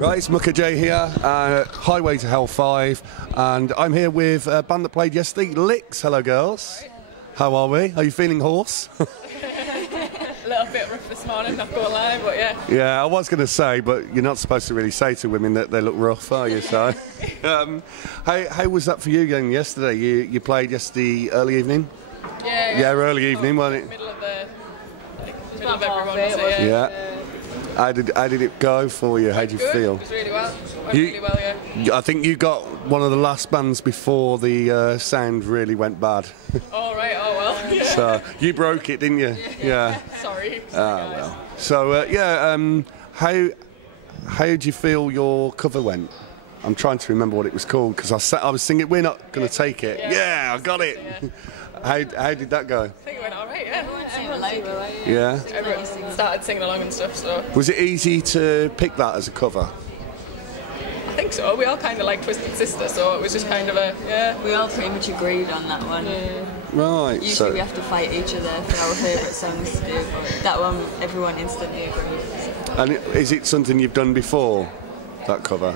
Right, it's Mucker J here, Highway to Hell 5, and I'm here with a band that played yesterday, Lyxx. Hello, girls. Right. How are we? Are you feeling hoarse? A little bit rough this morning, not gonna lie, but yeah. Yeah, I was going to say, but you're not supposed to really say to women that they look rough, are you? So, how was that for you going yesterday? You played yesterday early evening? Yeah, early evening, wasn't it? Middle of everyone, so Yeah. How did it go for you? How did you feel? It was really well. Really well, yeah. I think you got one of the last bands before the sound really went bad. Oh, right, oh well. Yeah. So you broke it, didn't you? Yeah. Sorry. Well. So how did you feel your cover went? I'm trying to remember what it was called because I was singing "We're Not Gonna Take It." Yeah, I got it. Yeah. How did that go? I think it went all right. Yeah. Yeah. Everyone started singing along and stuff. So Was it easy to pick that as a cover? I think so. We all kind of like Twisted Sister, so it was just kind of a We all pretty much agreed on that one. Right. Usually we have to fight each other for our favourite songs to do, but that one everyone instantly agreed. So. And is it something you've done before? That cover?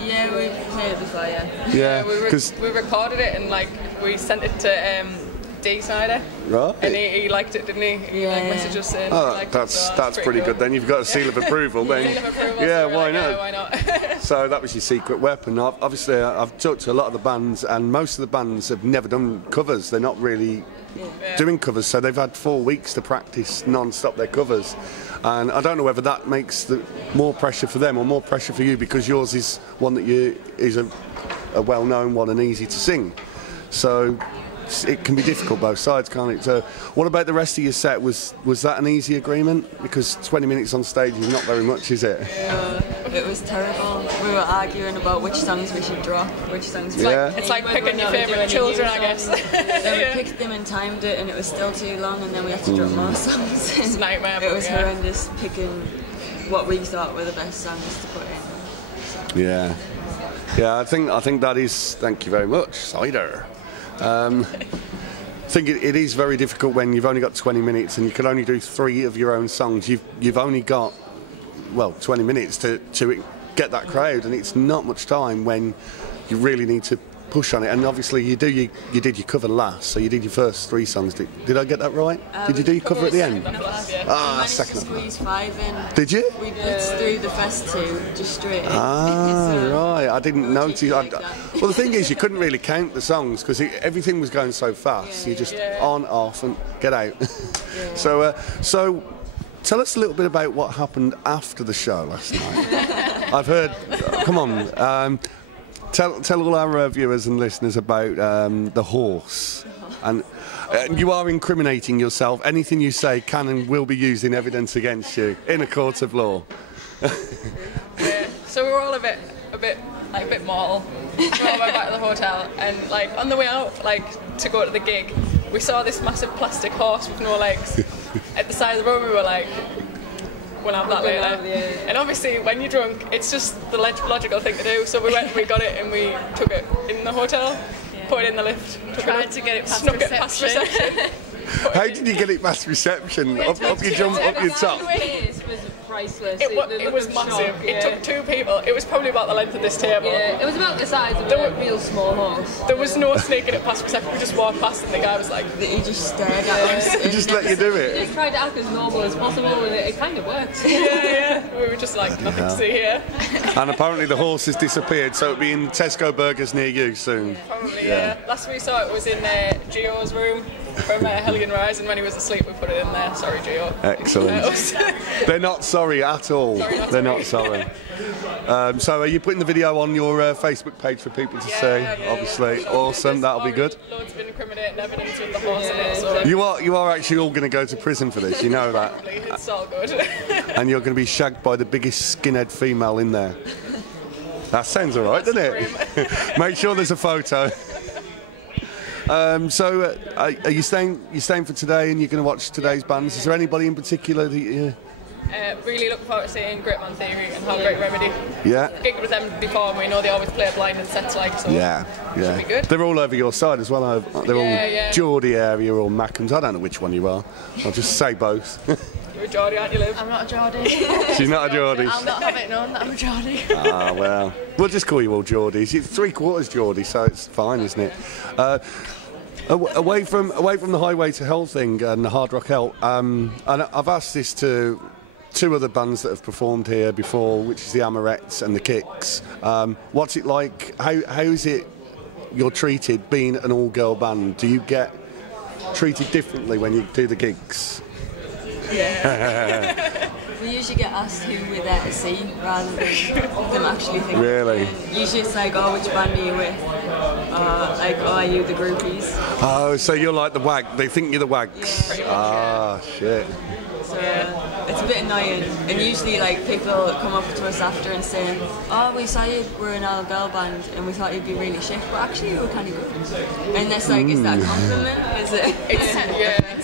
Yeah, we've played it before, yeah. Yeah. We recorded it and like we sent it to D-Sider. Right. And he liked it, didn't he? Yeah, He messaged us saying Oh, he liked that's it, so pretty good. Then you've got a seal of approval. Then. Seal of approval, Yeah, so we're why like, not? yeah, why not? So that was your secret weapon. Obviously, I've talked to a lot of the bands, and most of the bands have never done covers. They're not really doing covers, so they've had 4 weeks to practice non-stop their covers. And I don't know whether that makes more pressure for them or more pressure for you because yours is one that is a well-known one and easy to sing. So it can be difficult both sides, can't it? So what about the rest of your set? Was that an easy agreement? Because 20 minutes on stage is not very much, is it? It was terrible. We were arguing about which songs we should drop, which songs we It's like picking your favourite children, I guess. Then we picked them and timed it and it was still too long and then we had to drop more songs. It's a nightmare. It was horrendous picking what we thought were the best songs to put in. Yeah. Yeah, I think that is, thank you very much, cider. I think it is very difficult when you've only got 20 minutes and you can only do 3 of your own songs. You've only got, well, 20 minutes to get that crowd, and it's not much time when you really need to push on it. And obviously you did your cover last, so you did your first 3 songs. Did I get that right? Did you do your cover at the end? Second to squeeze 5 in. Did you? We blitzed through the first 2 just straight in. Right. I didn't notice. Well, the thing is, you couldn't really count the songs because everything was going so fast. You just on, off, and get out. So tell us a little bit about what happened after the show last night. I've heard. Come on. Tell all our viewers and listeners about the horse. And you are incriminating yourself. Anything you say can and will be used in evidence against you in a court of law. So we were all a bit mortal. We all went back to the hotel, and like on the way out, like to go to the gig, we saw this massive plastic horse with no legs at the side of the road. We were like, we'll have that later. And obviously when you're drunk it's just the logical thing to do, so we went and we got it and we took it in the hotel, put it in the lift, tried to get it past snuck it past reception. How did you get it past reception? Up your jump, up your top? It was priceless. It was massive. It took 2 people. It was probably about the length of this table. Yeah, it was about the size of a real small horse. There was no sneaking it past reception. We just walked past and the guy was like... He just stared at us. He just let you do We it? just tried to act as normal as possible and it kind of worked. Yeah. We were just like, nothing to see here. And apparently the horse has disappeared, so it'll be in Tesco Burgers near you soon. Probably, yeah. Last we saw it was in Gio's room from Hellion Rise, and when he was asleep we put it in there. Sorry, Gio. Excellent. They're not sorry at all. They're not sorry. So are you putting the video on your Facebook page for people to see? Obviously. Awesome, that'll be good. Loads of incriminating evidence with the horse in it. So You are actually all going to go to prison for this, you know that. probably, it's all good. And you're going to be shagged by the biggest skinhead female in there. That sounds all right, doesn't it? Make sure there's a photo. So are you staying for today and you're going to watch today's bands? Is there anybody in particular that Really looking forward to seeing Great Man Theory and How Great Remedy. Yeah. Gigged with them before, and we know they always play a blinded sets like, so Yeah. should be good. They're all over your side as well. They're all Geordie area or Mackems. I don't know which one you are. I'll just say both. You're a Geordie, aren't you, Liv? I'm not a Geordie. She's not a Geordie. I'll not have it known that I'm a Geordie. Ah, well. We'll just call you all Geordies. You're 3/4 Geordie, so it's fine, isn't it? Away from the Highway to Hell thing and the Hard Rock Hell, and I've asked this to two other bands that have performed here before, which is the Amorettes and the Kicks. What's it like? How is it you're treated being an all-girl band? Do you get treated differently when you do the gigs? Yeah. We usually get asked who we're there to see rather than them actually thinking. Really? Usually it's like, oh, which band are you with? Like, oh, are you the groupies? Oh, so you're like the wag. They think you're the wags. Yeah, Shit. So it's a bit annoying. And usually, like, people come up to us after and say, oh, we saw you were an all-girl band and we thought you'd be really shit, but actually you were kind of good. And that's like, is that a compliment? Is it?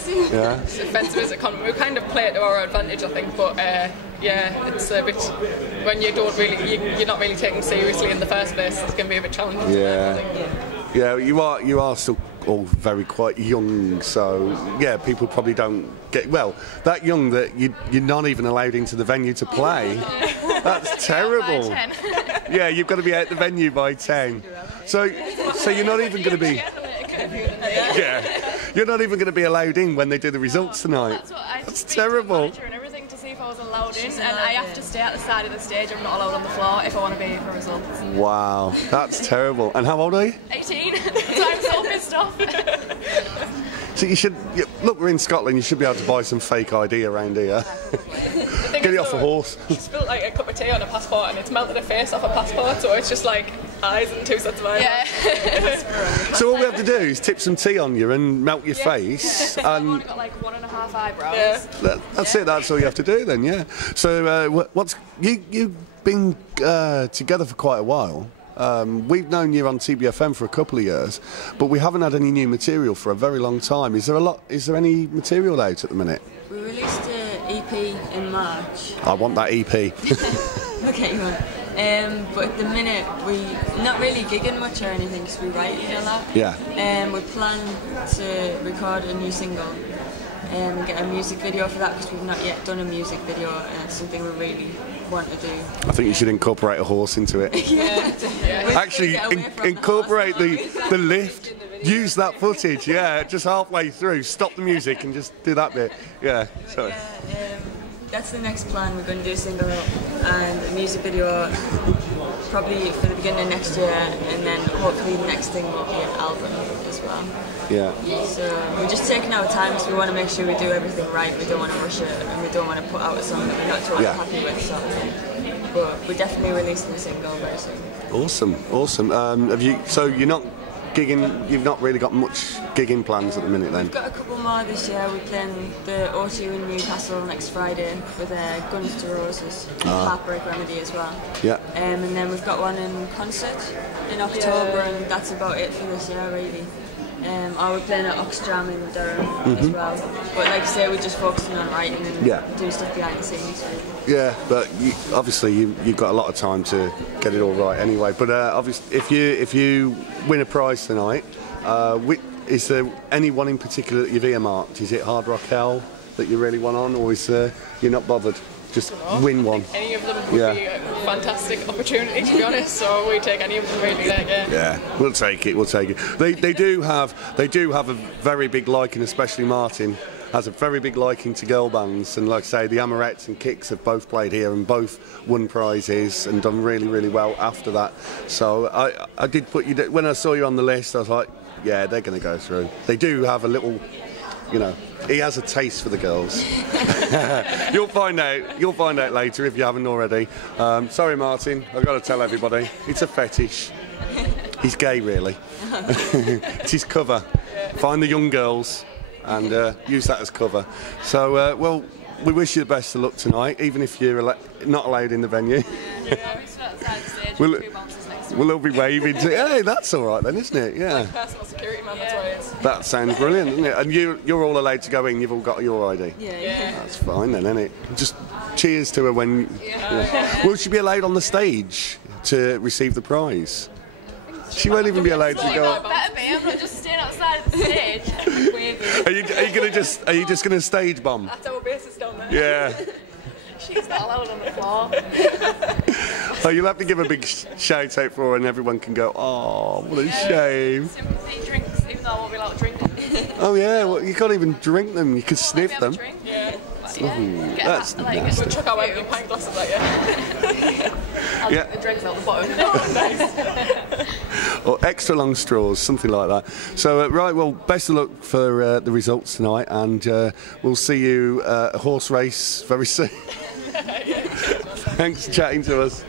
It's offensive as a compliment. We kind of play it to our advantage, I think, but it's a bit, when you don't really, you're not really taken seriously in the first place, it's going to be a bit challenging. Yeah, you are still all very quite young, so yeah, people probably don't get that young that you're not even allowed into the venue to play. That's terrible. By 10. Yeah, you've got to be at the venue by 10. So you're not even going to be. You're not even going to be allowed in when they do the results tonight. That's terrible. And everything to see if I was allowed in, and I have to stay at the side of the stage. I'm not allowed on the floor if I want to be here for results. Wow, that's terrible. And how old are you? 18. So I'm so pissed off. So you should look. We're in Scotland. You should be able to buy some fake ID around here. Get it off a horse. She spilled like a cup of tea on a passport and it's melted her face off a passport, so it's just like eyes and 2 sets of eyes. Yeah. So all we have to do is tip some tea on you and melt your face, and I've got like 1.5 eyebrows. that's it. That's all you have to do then. Yeah. So what's you've been together for quite a while. We've known you on TBFM for a couple of years, but we haven't had any new material for a very long time. Is there any material out at the minute? We released an EP in March. I want that EP. Okay, go on. But at the minute, we're not really gigging much or anything because we write a lot. Yeah. We plan to record a new single and get a music video for that because we've not yet done a music video, and it's something we really want to do. I think you should incorporate a horse into it. Actually, incorporate the lift. Use that footage, just halfway through, stop the music and just do that bit. Yeah, sorry. That's the next plan. We're going to do a single and a music video probably for the beginning of next year, and then hopefully the next thing will be an album as well. Yeah. So we're just taking our time because we want to make sure we do everything right. We don't want to rush it, and we don't want to put out a song that we're not totally happy with. But we're definitely releasing a single very soon. Awesome. So you're not gigging? You've not really got much gigging plans at the minute, then? We've got a couple more this year. We're playing the O2 in Newcastle next Friday with Guns to Roses, Heartbreak Remedy as well. Yeah. And then we've got one in concert in October, and that's about it for this year, really. We're playing at Oxjam in Durham as well. But like I say, we're just focusing on writing and doing stuff behind the scenes. Really. Yeah, but obviously you've got a lot of time to get it all right anyway. But obviously, if you win a prize tonight, is there anyone in particular that you've earmarked? Is it Hard Rock Hell that you really want on, or is you're not bothered? Just win one. Any of them would be a fantastic opportunity, to be honest. So we take any of them really. Yeah, we'll take it. They do have a very big liking, especially Martin has a very big liking to girl bands, and like I say, the Amorettes and Kicks have both played here and both won prizes and done really, really well after that. So I did put you when I saw you on the list, I was like, yeah, they're going to go through. They do have a little. He has a taste for the girls. You'll find out later if you haven't already. Sorry, Martin, I've got to tell everybody. It's a fetish. He's gay, really. It's his cover. Find the young girls and use that as cover. So, we wish you the best of luck tonight, even if you're not allowed in the venue. We'll all be waving to. Hey, that's all right then, isn't it? Yeah. Like personal security man, that's what it is. That sounds brilliant, isn't it? And you're all allowed to go in. You've all got your ID. Yeah. That's fine then, isn't it? Just cheers to her when... Will she be allowed on the stage to receive the prize? She won't even be allowed to go. Better be. I'm not just staying outside of the stage. Are you just gonna stage bomb? That's our bassist down there. Yeah. She's not allowed on the floor. Oh, you'll have to give a big shout out for her, and everyone can go, oh, what a shame. Sympathy drinks, even though I won't be allowed to drink them. Oh yeah, well, you can't even drink them. You could sniff them. Yeah. Ooh, that's We'll chuck our empty pint glasses at you. I'll Yeah. get the drinks out the bottom. Or extra long straws, something like that. So, right, well, best of luck for the results tonight, and we'll see you at a horse race very soon. Thanks for chatting to us.